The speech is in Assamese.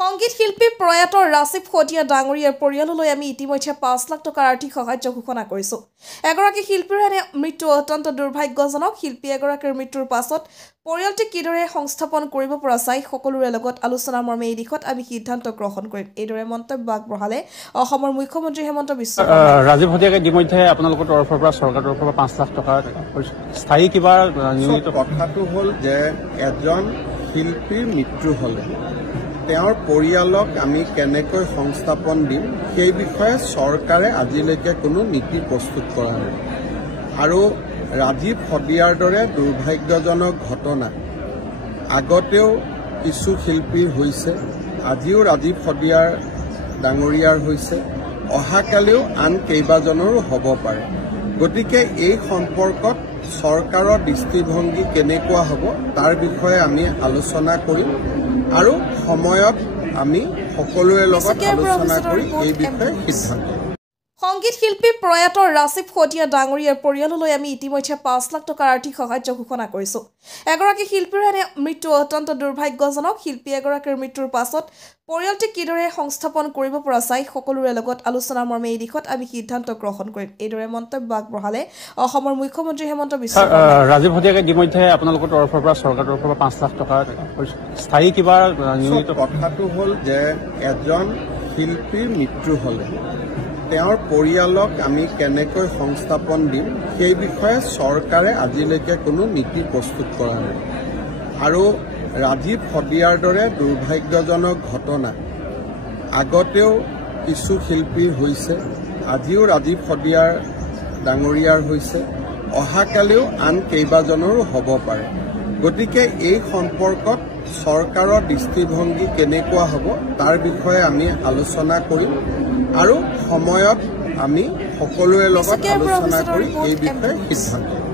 সংগীত শিল্পী প্ৰয়াত ৰাজীৱ খটিয়া ডাঙৰীয়াৰ পৰিয়াললৈ আমি ইতিমধ্যে ৫ লাখ টকাৰ আৰ্থিক সাহায্য ঘোষণা কৰিছো। এগৰাকী শিল্পীৰ এনে মৃত্যু অত্যন্ত দুৰ্ভাগ্যজনক। শিল্পী এগৰাকীৰ মৃত্যুৰ পাছত পৰিয়ালটি কিদৰে সংস্থাপন কৰিব পৰা যায় সকলোৰে লগত আলোচনাৰ মৰ্মে এই দিশত আমি সিদ্ধান্ত গ্ৰহণ কৰিম। এইদৰে মন্তব্য আগবঢ়ালে অসমৰ মুখ্যমন্ত্ৰী হেমন্ত বিশ্ব শৰ্মাই। ৰাজীৱ খটিয়াকে ইতিমধ্যে আপোনালোকৰ তৰফৰ পৰা চৰকাৰৰ তৰফৰ পৰা ৫ লাখ টকা স্থায়ী কিবা নিয়মিত কথাটো হ'ল যে এজন শিল্পীৰ মৃত্যু হ'লে তেওঁৰ পৰিয়ালক আমি কেনেকৈ সংস্থাপন দিম সেই বিষয়ে চৰকাৰে আজিলৈকে কোনো নীতি প্ৰস্তুত কৰা নাই। আৰু ৰাজীৱ খটিয়াৰ দৰে দুৰ্ভাগ্যজনক ঘটনা আগতেও কিছু শিল্পীৰ হৈছে, আজিও ৰাজীৱ খটিয়াৰ ডাঙৰীয়াৰ হৈছে, অহাকালিও আন কেইবাজনৰো হ'ব পাৰে। গতিকে এই সম্পৰ্কত চৰকাৰৰ দৃষ্টিভংগী কেনেকুৱা হ'ব তাৰ বিষয়ে আমি আলোচনা কৰিম আৰু সময়ত আমি সকলোৰে লগত আলোচনা কৰি এই বিষয়ে সিদ্ধান্ত ল'ম। সংগীত শিল্পী প্ৰয়াত ৰাজীৱ খটিয়া ডাঙৰীয়াৰ পৰিয়াললৈ আমি ইতিমধ্যে ৫ লাখ টকাৰ আৰ্থিক সাহায্য ঘোষণা কৰিছো। এগৰাকী শিল্পীৰ এনে মৃত্যু অত্যন্ত দুৰ্ভাগ্যজনক। শিল্পী এগৰাকীৰ মৃত্যুৰ পাছত পৰিয়ালটি কিদৰে সংস্থাপন কৰিব পৰা যায় সকলোৰে লগত আলোচনাৰ মৰ্মে এই দিশত আমি সিদ্ধান্ত গ্ৰহণ কৰিম। এইদৰে মন্তব্য আগবঢ়ালে অসমৰ মুখ্যমন্ত্ৰী হেমন্ত বিশ্ব শৰ্মাই। ৰাজীৱ খটিয়াকে ইতিমধ্যে আপোনালোকৰ তৰফৰ পৰা চৰকাৰৰ তৰফৰ পৰা ৫ লাখ টকা স্থায়ী কিবা নিয়মিত কথাটো হ'ল যে এজন শিল্পীৰ মৃত্যু হ'লে তেওঁৰ পৰিয়ালক আমি কেনেকৈ সংস্থাপন দিম সেই বিষয়ে চৰকাৰে আজিলৈকে কোনো নীতি প্ৰস্তুত কৰা নাই। আৰু ৰাজীৱ খটিয়াৰ দৰে দুৰ্ভাগ্যজনক ঘটনা আগতেও কিছু শিল্পীৰ হৈছে, আজিও ৰাজীৱ খটিয়াৰ ডাঙৰীয়াৰ হৈছে, অহাকালিও আন কেইবাজনৰো হ'ব পাৰে। গতিকে এই সম্পৰ্কত চৰকাৰৰ দৃষ্টিভংগী কেনেকুৱা হ'ব তাৰ বিষয়ে আমি আলোচনা কৰিম আৰু সময়ত আমি সকলোৰে লগত আলোচনা কৰি এই বিষয়ে সিদ্ধান্ত ল'ম।